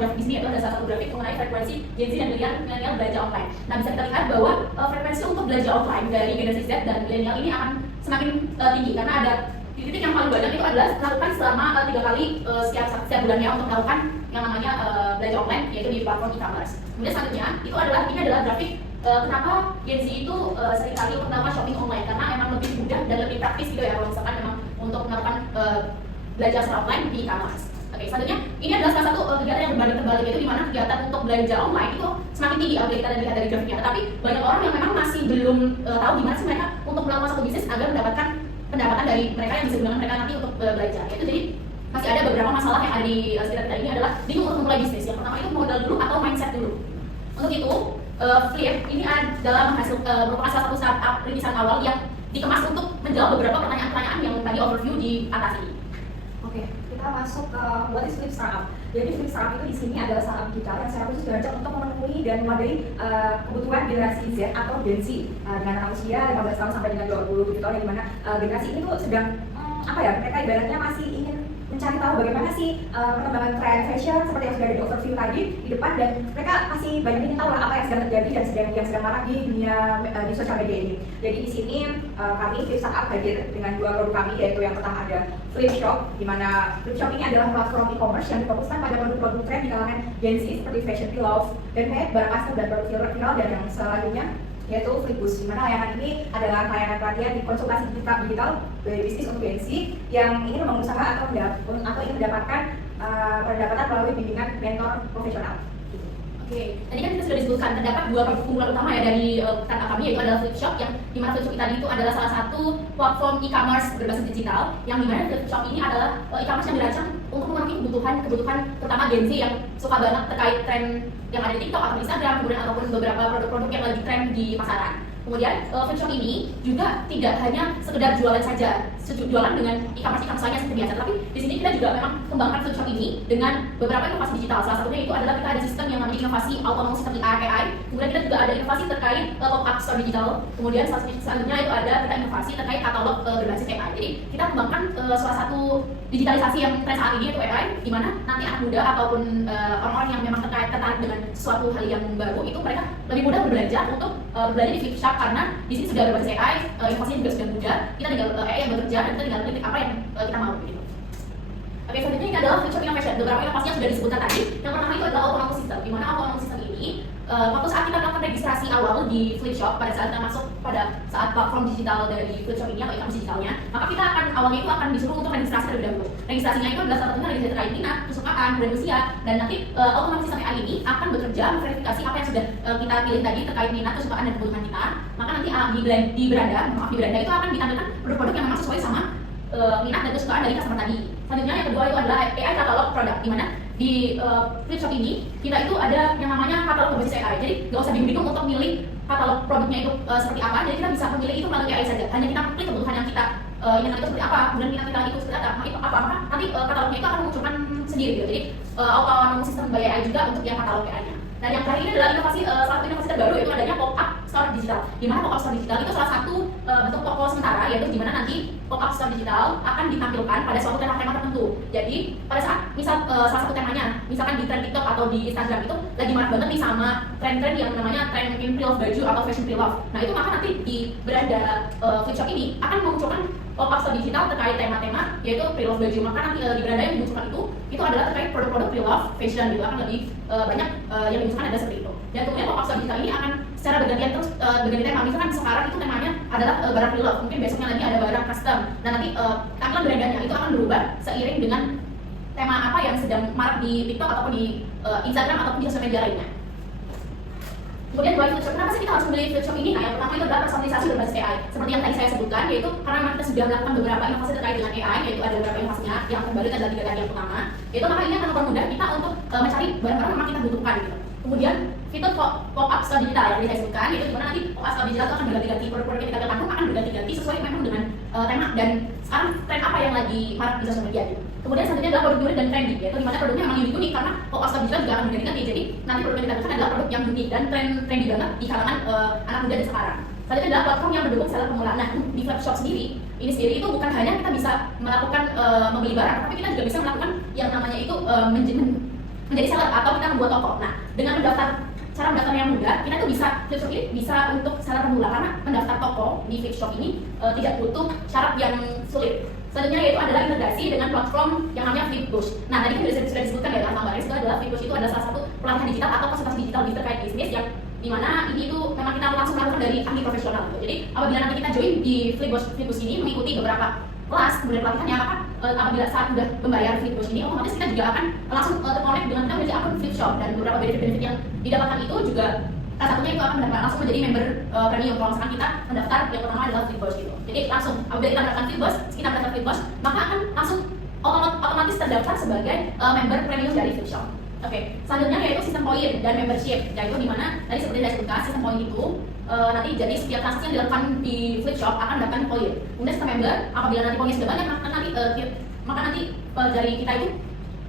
grafik di sini, yaitu ada salah satu grafik mengenai frekuensi Gen Z dan milenial belanja online. Nah, bisa kita lihat bahwa frekuensi untuk belanja offline dari generasi Z dan milenial ini akan semakin tinggi karena ada titik yang paling banyak itu adalah melakukan selama 3 kali setiap bulannya untuk melakukan yang namanya belanja online, yaitu di platform e-commerce. Kemudian selanjutnya ini adalah grafik kenapa Gen Z itu seringkali untuk melakukan shopping online, karena emang lebih mudah dan lebih praktis gitu ya kalau misalkan memang untuk melakukan belanja secara offline di e-commerce. Oke, selanjutnya ini adalah salah satu kegiatan yang berbalik terbalik, yaitu di mana kegiatan untuk belanja online itu semakin tinggi apabila kita lihat dari grafiknya. Tetapi banyak orang yang memang masih belum tahu gimana sih mereka untuk melakukan satu bisnis agar mendapatkan pendapatan dari mereka yang bisa digunakan mereka nanti untuk belanja. Itu jadi masih ada beberapa masalah yang ada di sekitar kita ini adalah bingung untuk memulai bisnis. Yang pertama itu modal dulu atau mindset dulu. Untuk itu, Flip ini adalah merupakan salah satu startup rintisan awal yang dikemas untuk menjawab beberapa pertanyaan-pertanyaan yang tadi overview di atas ini. Oke, kita masuk ke what is Flip Startup. Jadi Flip Startup itu di sini adalah startup digital yang secara khusus dirancang untuk memenuhi dan memadai kebutuhan generasi Z atau Gen Z dengan anak usia 15 tahun sampai dengan 27 tahun, yang dimana generasi ini tuh sedang mereka ibaratnya masih ingin mencari tahu bagaimana sih perkembangan tren fashion seperti yang sudah ada di overview tadi di depan, dan mereka masih banyak ingin tahu lah apa yang sedang terjadi dan yang sedang marak di dunia di sosial media ini. Jadi di sini kami Flip Startup hadir dengan 2 produk kami, yaitu yang pertama ada Flip Shop, di mana Flip Shop ini adalah platform e-commerce yang difokuskan pada produk-produk tren di kalangan Gen Z seperti fashion pre-love, handmade, barang custom, dan produk viral. Dan yang selanjutnya yaitu Flipbus, di mana layanan ini adalah layanan pelatihan di konsultasi digital dari bisnis untuk Gen Z yang ingin membangun usaha atau ingin mendapatkan pendapatan melalui bimbingan mentor profesional. Oke, tadi kan kita sudah disebutkan terdapat 2 produk unggulan utama ya dari startup kami, yaitu adalah Flip Shop, yang dimana Flip Shop tadi itu adalah salah satu platform e-commerce berbasis digital, yang dimana Flip Shop ini adalah e-commerce yang dirancang untuk memenuhi kebutuhan terutama Gen Z yang suka banget terkait tren yang ada di TikTok atau Instagram, kemudian ataupun beberapa produk-produk yang lagi tren di pasaran. Kemudian Flip Shop ini juga tidak hanya sekedar jualan saja, jualan dengan e-commerce lainnya seperti biasa, tapi di sini kita juga memang kembangkan Flip Shop ini dengan beberapa inovasi digital. Salah satunya itu adalah kita ada sistem yang namanya inovasi autonomous sistem AI. Kemudian kita juga ada inovasi terkait pop-up store digital. Kemudian selanjutnya itu ada kita inovasi terkait katalog berbasis AI. Jadi kita kembangkan salah satu digitalisasi yang tren saat ini, yaitu AI, di mana nanti anak muda ataupun orang-orang yang memang tertarik dengan sesuatu hal yang baru itu mereka lebih mudah berbelanja untuk berbelanja di Flip Shop, karena di sini sudah berbasis AI, inovasinya juga sudah mudah. Kita tinggal AI yang bekerja dan kita tinggal klik apa yang kita mau gitu. Oke, selanjutnya ini adalah Flip Shop Innovation. Beberapa inovasi yang sudah disebutkan tadi. Yang pertama itu adalah autonomous system, di mana autonomous system ini waktu saat kita melakukan registrasi awal di Flip Shop, pada saat kita masuk pada saat platform digital dari Flip Shop ini atau e-commerce digitalnya, maka kita awalnya itu akan disuruh untuk registrasi terlebih dahulu. Registrasinya itu adalah salah satunya registrasi terkait minat, kesukaan, kemudian usia, dan nanti autonomous system AI ini akan bekerja memverifikasi apa yang sudah kita pilih tadi terkait minat, kesukaan, dan kebutuhan kita. Maka nanti di beranda itu akan ditampilkan produk-produk yang memang sesuai sama minat dan kesukaan dari customer tadi. Selanjutnya yang kedua itu adalah AI katalog produk, di mana di Flip Shop ini kita itu ada yang namanya katalog berbasis AI. Jadi nggak usah bingung untuk milih katalog produknya itu seperti apa. Jadi kita bisa memilih itu melalui AI saja. Hanya kita klik kebutuhan yang kita inginkan itu seperti apa, kemudian minat kita itu seperti apa. Nah, itu apa? Maka nanti katalognya itu akan memunculkan sendiri gitu. Jadi autonomous system by AI juga untuk yang katalog AI-nya. Dan yang terakhir ini adalah salah satu inovasi terbaru, yaitu adanya pop-up store digital. Di mana pop-up store digital itu salah satu bentuk toko sementara, yaitu di mana nanti pop-up store digital akan ditampilkan pada suatu tema-tema tertentu. Jadi pada saat misal salah satu temanya, misalkan di tren TikTok atau di Instagram itu lagi marak banget nih sama tren-tren yang namanya tren mungkin pre-love baju atau fashion pre-love. Nah itu maka nanti di beranda Flip Shop ini akan memunculkan pop-up store digital terkait tema-tema yaitu pre-love baju. Maka nanti di beranda yang dimunculkan itu adalah terkait produk-produk pre-love fashion gitu, akan lebih banyak yang dimunculkan ada seperti itu. Dan kemudian pop-up store digital ini akan secara bergantian terus berganti tema. Misalkan sekarang itu temanya adalah barang pre-love, mungkin besoknya lagi ada barang custom. Dan nanti tampilan berandanya itu akan berubah seiring dengan tema apa yang sedang marak di TikTok ataupun di Instagram ataupun di sosial media lainnya. Kemudian buat Flip Shop, kenapa sih kita harus membeli Flip Shop ini? Nah, yang pertama itu adalah personalisasi berbasis AI. Seperti yang tadi saya sebutkan, yaitu karena memang kita sudah melakukan beberapa inovasi terkait dengan AI, yaitu ada beberapa inovasinya. Yang terbaru itu adalah 3 tadi yang pertama. Itu maka ini akan mempermudah kita untuk mencari barang-barang yang memang kita butuhkan gitu. Kemudian fitur pop-up store digital yang tadi saya sebutkan, yaitu dimana nanti pop-up store digital itu akan berganti-ganti, produk-produk yang kita tampilkan pun akan berganti-ganti sesuai memang dengan tema dan sekarang tren apa yang lagi marak di sosial media gitu. Kemudian selanjutnya adalah produk unik dan trendy, yaitu dimana produknya memang unik karena pop-up store digital juga akan berganti-ganti. Jadi nanti produk yang kita tampilkan adalah produk yang unik dan trendy banget di kalangan anak muda dan sekarang. Selanjutnya adalah platform yang mendukung seller pemula. Nah, di Flip Shop sendiri itu bukan hanya kita bisa melakukan membeli barang, tapi kita juga bisa melakukan yang namanya itu menjadi seller atau kita membuat toko. Nah, dengan cara mendaftar yang mudah, kita tuh bisa Flipshop ini bisa untuk seller pemula karena mendaftar toko di Flipshop ini tidak butuh syarat yang sulit. Selanjutnya yaitu adalah integrasi dengan platform yang namanya Flipbush. Nah, tadi kan sudah disebutkan ya dalam gambarnya, itu adalah Flipbush itu adalah salah satu pelatihan digital atau konsultasi digital terkait bisnis yang dimana ini itu memang kita langsung melakukan dari ahli profesional gitu. Jadi apabila nanti kita join di Flipbush ini mengikuti beberapa kelas kemudian pelatihannya, maka apabila saat sudah membayar Flipbush ini otomatis kita juga akan langsung terkonek dengan kita memiliki akun Flipshop, dan beberapa benefit-benefit yang didapatkan itu juga salah satunya itu akan mendapatkan langsung menjadi member premium kalau misalkan kita mendaftar yang pertama adalah Flipbush gitu. Jadi langsung apabila kita mendaftar Flipbush maka akan langsung otomatis terdaftar sebagai member premium dari Flipshop. Oke, selanjutnya yaitu sistem poin dan membership, yaitu dimana tadi seperti saya sebutkan sistem poin itu nanti jadi setiap transaksi yang dilakukan di Flipshop akan mendapatkan poin. Kemudian sistem member, apabila nanti poinnya sudah banyak maka nanti dari kita itu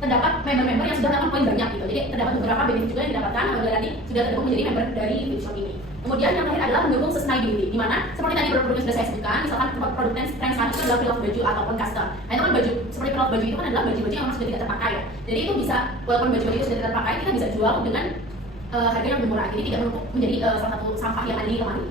terdapat member-member yang sudah mendapatkan poin banyak gitu. Jadi terdapat beberapa benefit juga yang didapatkan apabila nanti sudah tergabung menjadi member dari Flipshop ini. Kemudian yang terakhir adalah mendukung sustainability, di mana seperti tadi produk yang sudah saya sebutkan, misalkan produk tren sekarang itu adalah preloved baju ataupun custom. Nah itu kan baju seperti preloved baju itu kan adalah baju-baju yang memang sudah tidak terpakai ya. Jadi itu bisa, walaupun baju-baju itu sudah tidak terpakai, kita bisa jual dengan harga yang lebih murah. Jadi tidak menumpuk menjadi salah satu sampah yang ada di lemari.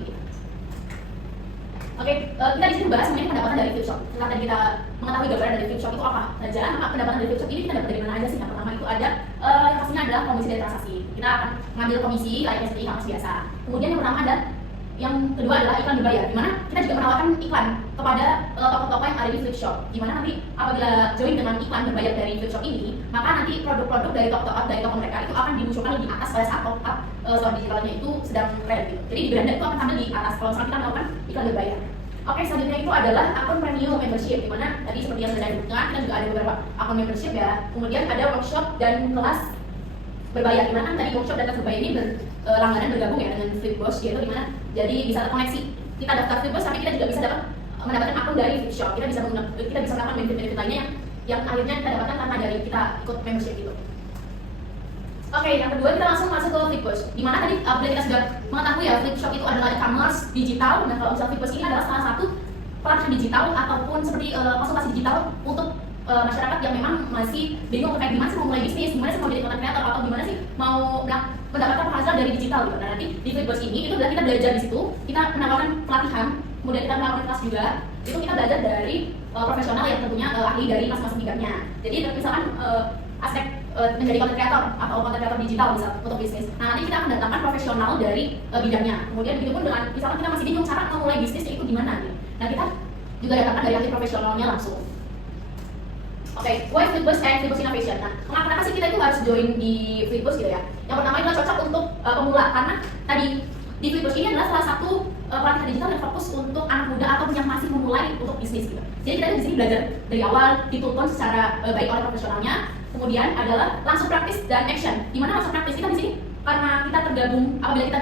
Oke, kita di sini bahas mengenai pendapatan dari Flipshop. Setelah tadi kita mengetahui gambaran dari Flipshop itu apa saja, maka pendapatan dari Flipshop ini kita dapat dari mana aja sih? Yang pertama itu ada yang pastinya adalah komisi dari transaksi. Kita akan mengambil komisi layaknya seperti e-commerce biasa. Kemudian yang pertama ada yang kedua adalah iklan berbayar, di mana kita juga menawarkan iklan kepada toko-toko yang ada di Flipshop. Di mana nanti apabila join dengan iklan berbayar dari Flipshop ini, maka nanti produk-produk dari toko mereka itu akan dimunculkan lebih atas pada saat top up store digitalnya itu sedang trend gitu. Jadi di beranda itu akan tampil di atas kalau misalnya kita melakukan iklan berbayar. Oke, selanjutnya itu adalah akun premium membership, di mana tadi seperti yang sudah disebutkan, kita juga ada beberapa akun membership ya. Kemudian ada workshop dan kelas berbayar, di mana tadi workshop dan kelas berbayar ini langganan bergabung ya dengan Flipbush, yaitu di mana jadi bisa terkoneksi. Kita daftar Flipbush tapi kita juga bisa mendapatkan akun dari Flipshop. Kita bisa melakukan benefit-benefit lainnya yang akhirnya kita dapatkan karena dari kita ikut membership gitu. Oke, yang kedua kita langsung masuk ke Flipbush, di mana tadi apabila kita sudah mengetahui ya Flipshop itu adalah e-commerce digital. Nah kalau misalnya Flipbush ini adalah salah satu pelatihan digital ataupun seperti konsultasi digital untuk masyarakat yang memang masih bingung terkait gimana sih mau mulai bisnis, gimana sih mau jadi content creator, atau gimana sih mau mendapatkan penghasilan dari digital gitu. Nah nanti di Flipbush ini itu adalah kita belajar di situ, kita menawarkan pelatihan, kemudian kita menawarkan kelas juga. Itu kita belajar dari profesional yang tentunya ahli dari masing-masing bidangnya. Jadi misalkan aspek menjadi content creator atau content creator digital bisa untuk bisnis. Nah nanti kita akan datangkan profesional dari bidangnya. Kemudian begitu pun dengan misalkan kita masih bingung cara memulai bisnisnya itu gimana gitu. Nah kita juga datangkan dari ahli profesionalnya langsung. Oke, why Flipbush and Flipbush Innovation? Nah, kenapa sih kita itu harus join di Flipbush gitu ya? Yang pertama itu cocok untuk pemula, karena tadi di Flipbush ini adalah salah satu pelatihan digital yang fokus untuk anak muda atau yang masih memulai untuk bisnis gitu. Jadi kita di sini belajar dari awal, dituntun secara baik oleh profesionalnya. Kemudian adalah langsung praktis dan action. Di mana langsung praktis kita di sini karena kita apabila kita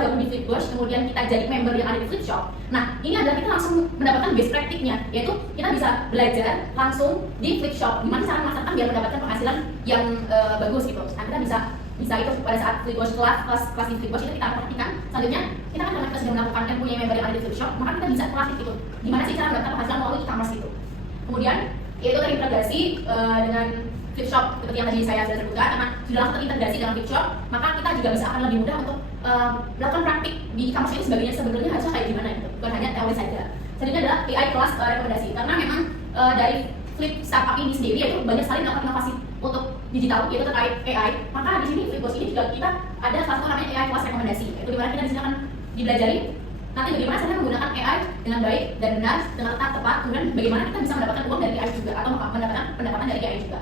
gabung di Flipbush, kemudian kita jadi member yang ada di Flipshop. Nah, ini adalah kita langsung mendapatkan best practice-nya, yaitu kita bisa belajar langsung di Flipshop, gimana cara melaksanakan biar mendapatkan penghasilan yang bagus gitu. Nah, kita bisa itu pada saat Flipbush kelas di Flipbush itu kita praktikan. Selanjutnya, kita kan karena kita sudah melakukan yang punya member yang ada di Flipshop, maka kita bisa praktik gitu. Gimana sih cara mendapatkan penghasilan melalui e-commerce itu. Kemudian, yaitu terintegrasi dengan Flipshop seperti yang tadi saya sudah sebutkan, karena sudah langsung terintegrasi dengan Flipshop, maka kita juga bisa akan lebih mudah untuk melakukan praktik di e-commerce ini sebenarnya harusnya kayak gimana gitu, bukan hanya teori saja. Selanjutnya adalah AI kelas rekomendasi, karena memang dari Flip startup ini sendiri yaitu banyak sekali melakukan inovasi untuk digital yaitu terkait AI. Maka di sini Flipbush ini juga kita ada satu namanya AI kelas rekomendasi, yaitu dimana kita di sini akan dipelajari nanti bagaimana cara menggunakan AI dengan baik dan benar, dengan tepat, kemudian bagaimana kita bisa mendapatkan uang dari AI juga atau mendapatkan pendapatan dari AI juga.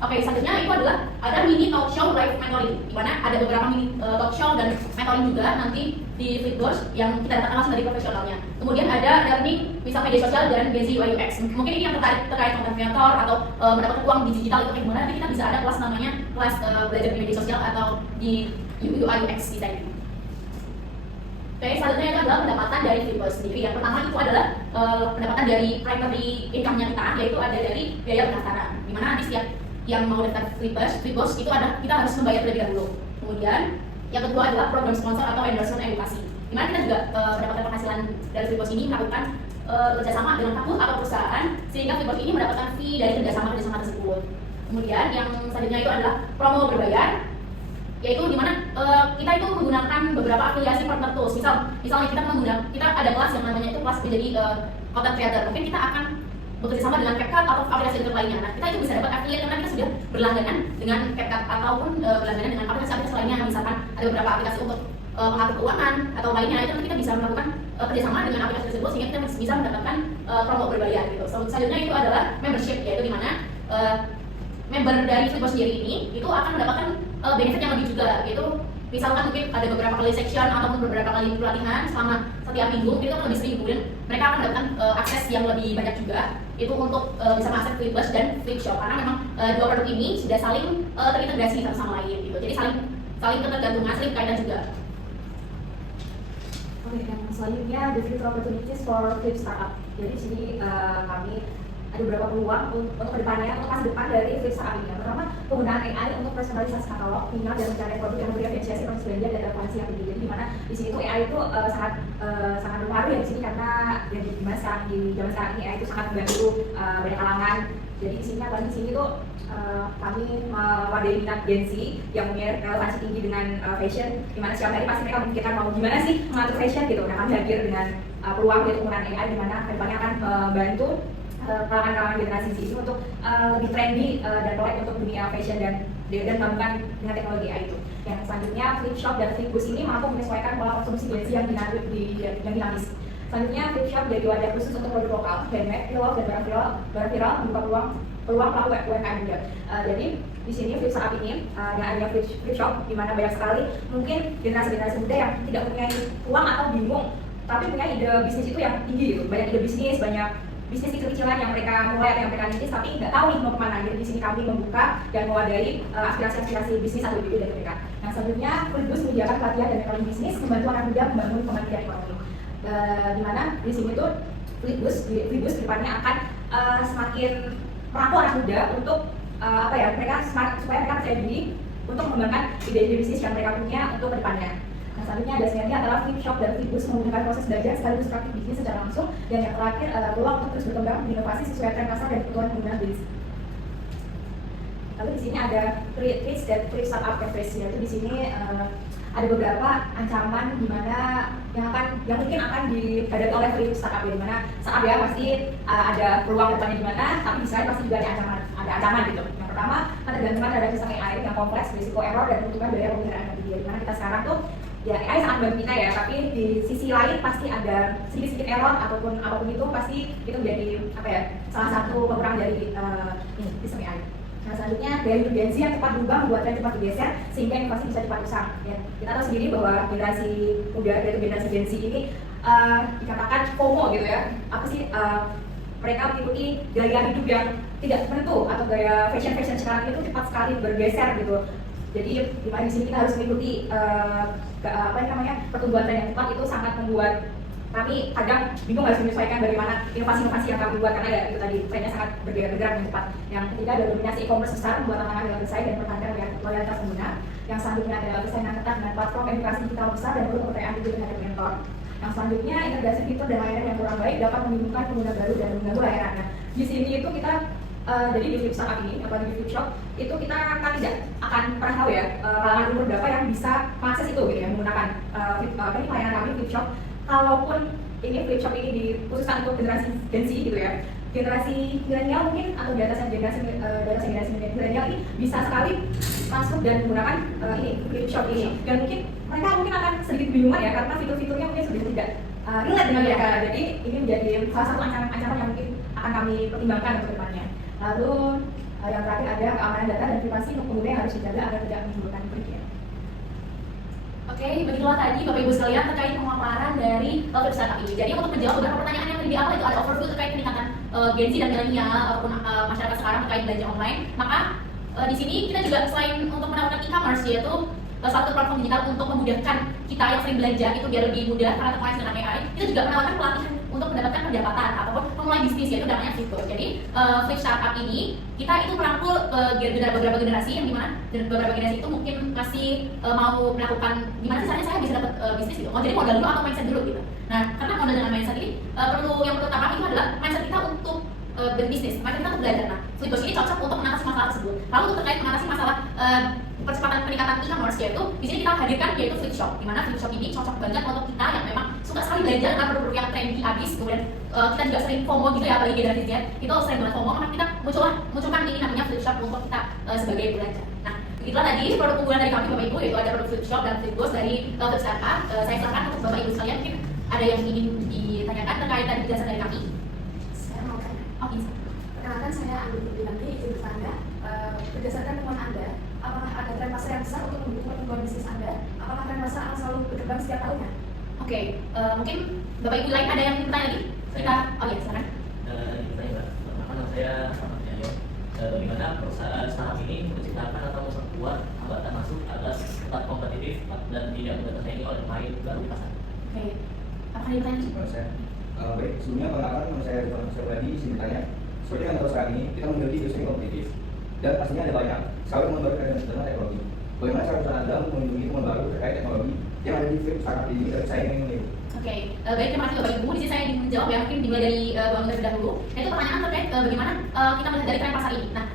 Oke, selanjutnya itu adalah ada mini talk show live mentoring, di mana ada beberapa mini talk show dan mentoring juga nanti di Flipbush yang kita dapatkan langsung dari profesionalnya. Kemudian ada learning misal media sosial dan Gen Z UI UX. Mungkin ini yang terkait content creator atau mendapatkan uang di digital itu kayak gimana? Nanti kita bisa ada kelas namanya kelas belajar di media sosial atau di UI UX design. Oke, selanjutnya itu adalah pendapatan dari Flipbush sendiri. Yang pertama itu adalah pendapatan dari primary income-nya kita, yaitu ada dari biaya pendaftaran. Di mana nanti setiap yang mau daftar Flipbush itu kita harus membayar terlebih dahulu. Kemudian yang kedua adalah program sponsor atau endorsement edukasi. Di mana kita juga mendapatkan penghasilan dari Flipbush ini melakukan kerjasama dengan kampus atau perusahaan, sehingga Flipbush ini mendapatkan fee dari kerjasama tersebut. Kemudian yang selanjutnya itu adalah promo berbayar, yaitu dimana kita itu menggunakan beberapa afiliasi partner tools. Misalnya kita ada kelas yang namanya itu kelas menjadi content creator. Mungkin kita akan bekerja sama dengan CapCut atau aplikasi lainnya. Nah, kita itu bisa dapat affiliate karena kita sudah berlangganan dengan CapCut ataupun berlangganan dengan aplikasi lainnya. Misalkan ada beberapa aplikasi untuk mengatur keuangan atau lainnya, itu nanti kita bisa melakukan kerjasama dengan aplikasi tersebut sehingga kita bisa mendapatkan promo berbayar gitu. Selanjutnya itu adalah membership, yaitu dimana member dari Flipboard sendiri ini itu akan mendapatkan benefit yang lebih juga, yaitu misalkan mungkin ada beberapa kali section ataupun beberapa kali pelatihan selama setiap minggu, itu kan lebih sering, kemudian mereka akan mendapatkan akses yang lebih banyak juga, itu untuk bisa mengakses Flipboard dan Flipshop, karena memang dua produk ini sudah saling terintegrasi satu sama lain gitu, jadi saling ketergantungan, saling kaitan juga. Oke, yang selanjutnya the future opportunities for Flip Startup. Jadi di sini kami ada beberapa peluang untuk kedepannya, untuk masa depan dari Flip Startup ini. Yang pertama, penggunaan AI untuk personalisasi katalog, minat dan mencari produk yang memberi apresiasi proses belanja dan relevansi yang tinggi. Jadi di mana di sini tuh AI itu sangat berpengaruh ya di sini, karena ya di sekarang di zaman sekarang ini AI itu sangat membantu banyak kalangan. Jadi di sini apalagi di sini tuh kami mewadahi minat Gen Z yang punya relevansi tinggi dengan fashion, dimana setiap hari pasti mereka memikirkan mau gimana sih mengatur fashion gitu. Nah, kami hadir dengan peluang yaitu penggunaan AI, dimana kedepannya akan membantu kalangan generasi Z ini untuk lebih trendy dan melek untuk dunia fashion dan melakukan dengan teknologi AI itu. Yang selanjutnya, Flipshop dan Flipbus ini mampu menyesuaikan pola konsumsi Gen Z yang dinamis. Selanjutnya, Flipshop jadi wadah khusus untuk produk lokal, handmade, pre-love, dan barang viral membuka peluang pelaku UMKM juga. Jadi di sini Flip Startup ini dengan adanya Flipshop, di mana banyak sekali mungkin generasi muda yang tidak punya uang atau bingung, tapi punya ide bisnis itu yang tinggi gitu. Banyak ide bisnis, banyak bisnis kecil-kecilan yang mereka mulai atau yang mereka rintis, tapi nggak tahu nih mau kemana. Jadi di sini kami membuka dan mewadahi aspirasi bisnis atau ide dari mereka. Yang selanjutnya, Flipbus menyediakan pelatihan dan mentoring bisnis, membantu anak muda membangun kemandirian ekonomi. Di mana di sini tuh Flipbus depannya akan semakin merangkul anak muda untuk mereka supaya mereka percaya diri untuk mengembangkan ide-ide bisnis yang mereka punya untuk kedepannya. Nah, selanjutnya ada sinergi antara Flipshop dan Flipbus menggunakan proses belajar sekaligus praktik bisnis secara langsung, dan yang terakhir peluang untuk terus berkembang berinovasi sesuai tren pasar dan kebutuhan pengguna bisnis. Lalu di sini ada create risk dan Flip Startup Average, yaitu di sini ada beberapa ancaman di mana yang mungkin akan dihadapi oleh Flip Startup, di mana startup ya pasti ada peluang depannya di mana, tapi di sana pasti juga ada ancaman gitu. Yang pertama, ketergantungan terhadap sistem AI yang kompleks, risiko error dan membutuhkan biaya pemeliharaan yang tinggi. Di mana kita sekarang tuh ya AI sangat membantu kita ya, tapi di sisi lain pasti ada sedikit error apapun itu pasti itu menjadi salah satu pengurangan dari sistem AI. Nah, selanjutnya dari Gen Z yang cepat berubah membuat tren cepat bergeser sehingga inovasi bisa cepat usang. Ya, kita tahu sendiri bahwa generasi muda yaitu generasi Gen Z ini dikatakan FOMO gitu ya. Apa sih mereka mengikuti gaya hidup yang tidak menentu atau gaya fashion sekarang itu cepat sekali bergeser gitu. Jadi di mana di sini kita harus mengikuti pertumbuhan tren yang cepat, itu sangat membuat kami kadang bingung harus menyesuaikan bagaimana inovasi-inovasi yang kami buat, karena ya itu tadi trennya sangat bergerak dengan cepat. Yang ketiga ada dominasi e-commerce besar membuat tantangan dalam bersaing dan pertahanan loyalitas pengguna. Yang selanjutnya adalah persaingan ketat dengan platform edukasi digital besar dan perlu kepercayaan diri terhadap mentor. Yang selanjutnya, integrasi fitur dan layanan yang kurang baik dapat membingungkan pengguna baru dan mengganggu layanan. Nah, di sini itu kita jadi di Flip Startup ini, apalagi di Flipshop, itu kita tidak akan pernah tahu ya kalangan umur berapa yang bisa mengakses itu gitu ya, menggunakan layanan kami Flipshop. Kalaupun ini Flipshop ini dikhususkan untuk generasi Gen Z gitu ya, generasi milenial mungkin atau di atasnya generasi milenial ini bisa sekali masuk dan menggunakan ini Flipshop ini, dan mereka mungkin akan sedikit kebingungan ya, karena fitur-fiturnya mungkin sudah tidak relate dengan mereka. Jadi ini menjadi salah satu ancaman yang mungkin akan kami pertimbangkan untuk depannya. Lalu yang terakhir ada keamanan data dan privasi pengguna yang harus dijaga agar tidak menimbulkan kerugian. Oke, begitulah tadi Bapak Ibu sekalian terkait pemaparan dari Flip Startup ini. Jadi untuk menjawab beberapa pertanyaan yang tadi di awal itu ada overview terkait peningkatan Gen Z dan milenial ataupun masyarakat sekarang terkait belanja online. Maka di sini kita juga selain untuk menawarkan e-commerce, yaitu satu platform digital untuk memudahkan kita yang sering belanja itu biar lebih mudah karena terkoneksi dengan AI. Kita juga menawarkan pelatihan untuk mendapatkan pendapatan ataupun memulai bisnis, yaitu namanya fitur. Jadi Flip Startup ini kita itu merangkul beberapa generasi yang dimana beberapa generasi itu mungkin masih mau melakukan gimana sih caranya saya bisa dapat bisnis gitu. Jadi modal dulu atau mindset dulu gitu. Nah, karena modal dengan mindset ini yang perlu utama itu adalah mindset kita untuk berbisnis, makanya kita untuk belajar. Nah, Flipbox ini cocok untuk mengatasi masalah tersebut. Lalu untuk terkait mengatasi masalah percepatan peningkatan e-commerce, yaitu di sini kita hadirkan yaitu flip shop, di mana flip shop ini cocok banget untuk kita yang memang suka sekali belajar dengan produk-produk yang trendy abis, kemudian kita juga sering FOMO gitu ya, apalagi generasi Z itu sering banget FOMO, maka kita munculkan ini namanya flip shop untuk kita sebagai belajar. Nah, itulah tadi produk unggulan dari kami Bapak Ibu, yaitu ada produk flip shop dan flipbox dari Flip Startup. Saya silakan untuk Bapak Ibu sekalian, mungkin ada yang ingin ditanyakan terkait dari penjelasan dari kami. Saya mau tanya. Oh, bisa. Perkenalkan, saya Andi Putri Nanti, izin bertanya. Berdasarkan temuan Anda, apakah ada tren pasar yang besar untuk mendukung pertumbuhan bisnis Anda? Apakah tren pasar akan selalu berkembang setiap tahunnya? Oke, mungkin Bapak Ibu lain ada yang ingin bertanya lagi? Kita, oh iya, silakan. Saya Mbak, nama saya Ahmad Yanyo. Bagaimana perusahaan startup ini menciptakan atau memperkuat hambatan masuk agar tetap kompetitif dan tidak mudah tersaingi oleh pemain baru di pasar? Oke, apa yang ditanya? Menurut saya, baik, sebelumnya perkenalkan nama saya pribadi izin bertanya. Seperti yang tahu sekarang ini, kita memiliki industri kompetitif dan pastinya ada banyak sekali temuan baru terkait dengan teknologi. Bagaimana cara perusahaan Anda untuk melindungi temuan baru terkait teknologi yang ada di Flip Startup ini dari saya ingin meniru? Oke, baik, terima kasih Bapak Ibu. Di sini saya ingin menjawab ya, mungkin dimulai dari Bang terlebih dahulu. Yaitu pertanyaan terkait bagaimana kita melihat dari tren pasar ini. Nah,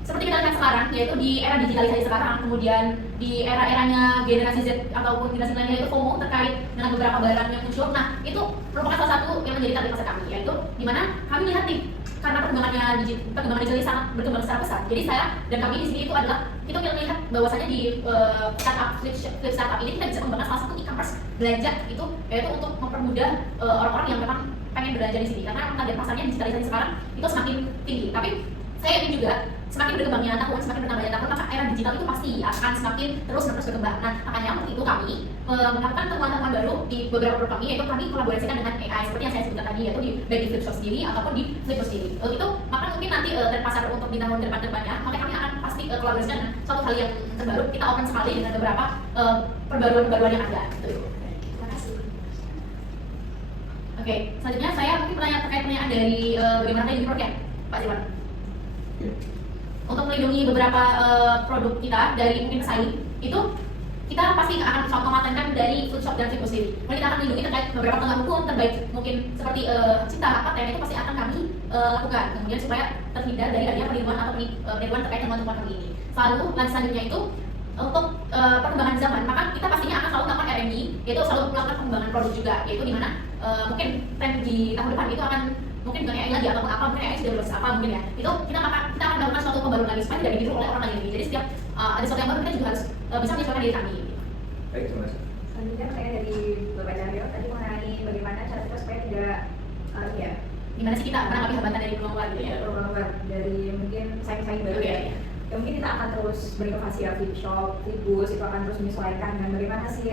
seperti kita lihat sekarang, yaitu di era digitalisasi sekarang, kemudian di era-eranya generasi Z ataupun generasi lainnya itu FOMO terkait dengan beberapa barang yang muncul. Nah, itu merupakan salah satu yang menjadi target pasar kami, yaitu di mana kami melihat nih, karena perkembangan digital ini sangat berkembang secara pesat. Jadi saya dan kami di sini itu adalah kita melihat bahwasanya di startup flip startup ini kita bisa mengembangkan salah satu e-commerce belanja itu, yaitu untuk mempermudah orang-orang yang memang pengen belanja di sini, karena target pasarnya digitalisasi sekarang itu semakin tinggi. Tapi saya yakin juga semakin berkembangnya tahun, semakin bertambahnya tahun, maka era digital itu pasti akan semakin terus berkembang. Nah, makanya untuk itu kami melakukan temuan-temuan baru di beberapa produk kami, yaitu kami kolaborasikan dengan AI seperti yang saya sebutkan tadi, yaitu baik di Flipshop sendiri ataupun di Flipbox sendiri. Itu maka mungkin nanti tren pasar untuk di tahun depan-depannya, maka kami akan pasti kolaborasikan dengan suatu hal yang terbaru. Kita open sekali dengan beberapa perbaruan-perbaruan yang ada. Gitu. Terima kasih. Oke, selanjutnya saya mungkin terkait pertanyaan dari bagaimana tadi di produk ya, Pak Siwan. Untuk melindungi beberapa produk kita dari mungkin pesaing itu kita pasti akan mematenkan dari Flipshop dan Flipbox sendiri. Kemudian kita akan melindungi terkait beberapa tengah hukum terbaik mungkin seperti cipta paten itu pasti akan kami lakukan. Kemudian supaya terhindar dari adanya penipuan atau penipuan terkait temuan-temuan kami ini. Lalu selanjutnya itu untuk perkembangan zaman, maka kita pastinya akan selalu melakukan R&D, yaitu selalu melakukan pengembangan produk juga, yaitu dimana mungkin tren di tahun depan itu akan mungkin bukan AI lagi ataupun apa, mungkin AI sudah berbasis apa mungkin ya, itu kita akan melakukan suatu pembaruan lagi supaya tidak ditiru oleh orang lain. Jadi setiap ada sesuatu yang baru kita juga harus bisa menyesuaikan diri kami. Baik, terima kasih. Selanjutnya pertanyaan dari Bapak Daryo tadi mengenai bagaimana cara kita supaya tidak Gimana sih kita menanggapi hambatan dari peluang gitu ya? berubah dari mungkin saing-saing baru ya. Ya mungkin kita akan terus berinovasi ya, Flipshop, Flipbox itu akan terus menyesuaikan dengan bagaimana sih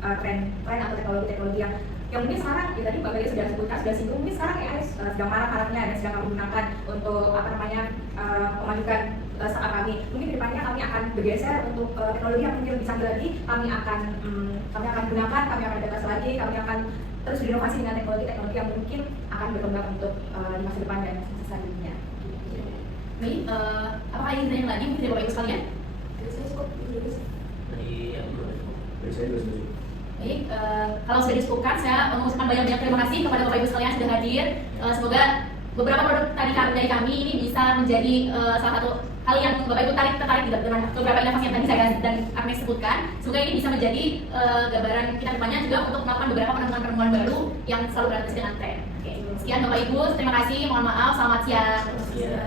tren atau teknologi yang mungkin sekarang ya tadi Mbak Bayu sudah sebutkan, sudah singgung, mungkin sekarang AI sedang marak-maraknya dan sedang kami gunakan untuk memajukan startup kami. Mungkin kedepannya kami akan bergeser untuk teknologi yang mungkin lebih canggih lagi, kami akan gunakan, kami akan adaptasi lagi, kami akan terus berinovasi dengan teknologi yang mungkin akan berkembang untuk di masa depan dan selanjutnya. Baik, apakah ingin ditanya lagi mungkin dari Bapak Ibu sekalian? Jadi saya cukup dulu. Dari yang belum Baik, saya juga setuju. Baik, kalau sudah disebutkan, saya mengucapkan banyak-banyak terima kasih kepada Bapak Ibu sekalian yang sudah hadir. Semoga beberapa produk dari kami ini bisa menjadi salah satu hal yang Bapak Ibu tertarik dengan beberapa inovasi yang tadi saya dan Agnes sebutkan. Semoga ini bisa menjadi gambaran kita depannya juga untuk melakukan beberapa penemuan-penemuan baru yang selalu beradaptasi dengan tren. Oke, sekian Bapak Ibu, terima kasih, mohon maaf, selamat siang. Iya.